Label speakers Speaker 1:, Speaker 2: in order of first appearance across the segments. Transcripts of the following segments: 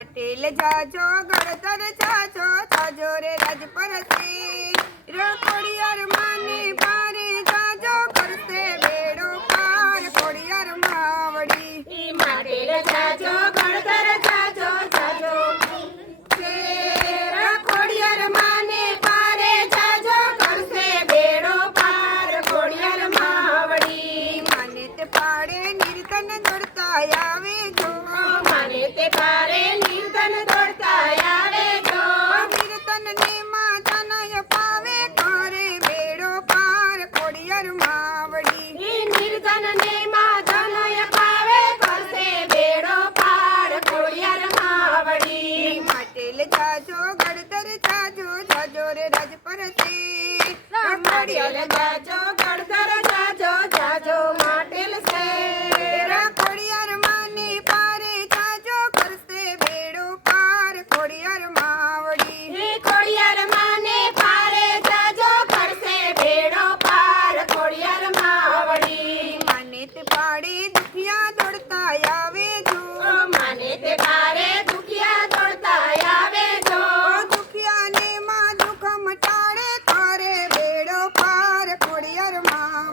Speaker 1: પટેલ જાજો ગણતર જાજો જાજો રે રાજપરસી રકોડિયાર માને પારે જાજો, કરશે બેડો પાર. કોડિયાર માવડી. માટેલ જાજો
Speaker 2: பாடி
Speaker 1: அழகா ஜோக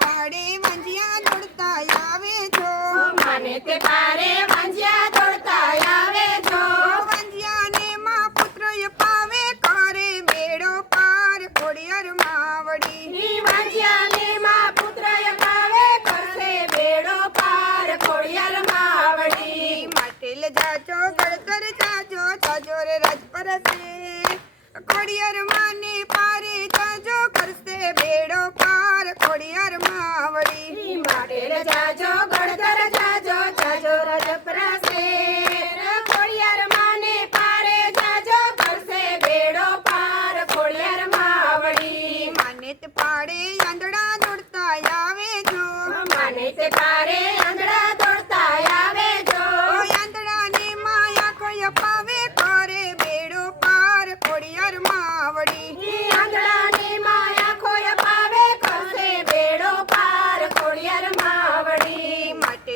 Speaker 1: પાડે વાંજિયા દોડતા આવે છો.
Speaker 2: મને તે પારે વાંજિયા દોડતા આવે
Speaker 1: છો. મંજિયાને માં પુત્ર પાવે કરે મેળો પાર ખોડિયર માવડી.
Speaker 2: વાંજિયાને માં પુત્ર પાવે કરે મેળો પાર ખોડિયર માવડી.
Speaker 1: માટેલ જાજો ગળકર જાજો જાજો રે રાજ પરસે. ખોડિયાર માને પારે જાજો કરશે બેડો પાર. ખોડિયાર માવડી
Speaker 2: માટે જાજો ગણતર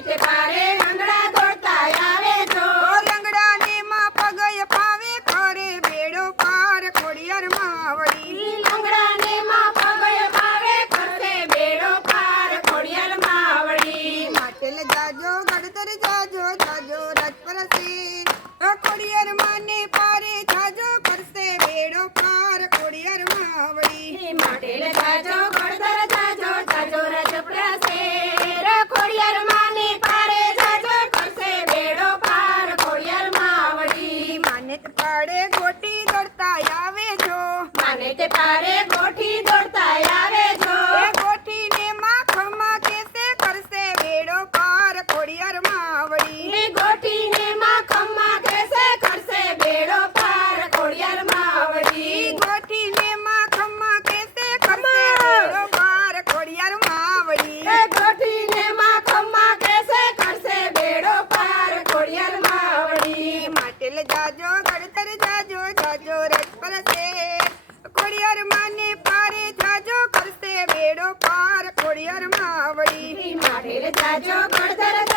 Speaker 2: যেতে পারে। બેડો પાર
Speaker 1: કોડિયરમાં આવડી
Speaker 2: જાજો ગળધર